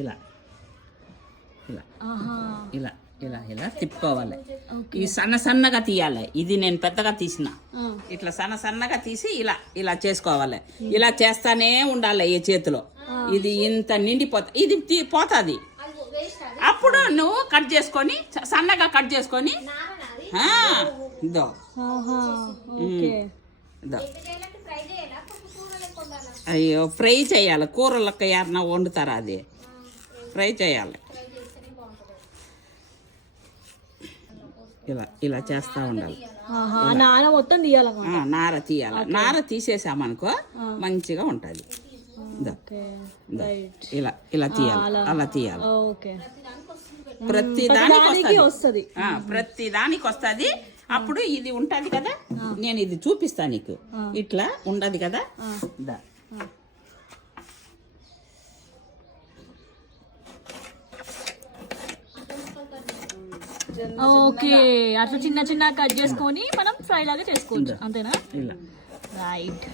ఇలా ఇలా ఇలా ఇలా ఇలా తిప్పుకోవాలి. ఇవి సన్న సన్నగా తీయాలి. ఇది నేను పెద్దగా తీసిన, ఇట్లా సన్న సన్నగా తీసి ఇలా ఇలా చేసుకోవాలి. ఇలా చేస్తానే ఉండాలి ఈ చేతిలో. ఇది ఇంత నిండిపోతా, ఇది పోతుంది. అప్పుడు నువ్వు కట్ చేసుకొని సన్నగా కట్ చేసుకొని ఇదో ఇదో అయ్యో ఫ్రై చేయాలి. కూరలకు ఎవరన్నా వండుతారా? అది ఫ్రై చేయాలి. ఇలా ఇలా చేస్తా ఉండాలి. నార మొత్తం తీయాలి. నార తీయాలి. నార తీసేసామనుకో మంచిగా ఉంటుంది. ఇలా ఇలా తీయాలి. అలా తీయాలి. ప్రతి దానికి వస్తుంది. ప్రతి దానికి వస్తుంది. అప్పుడు ఇది ఉంటది కదా, నేను ఇది చూపిస్తా నీకు. ఇట్లా ఉండదు కదా, ఓకే. అట్లా చిన్న చిన్న కట్ చేసుకొని మనం ఫ్రై లాగా చేసుకోవచ్చు, అంతేనా? ఇలా రైట్.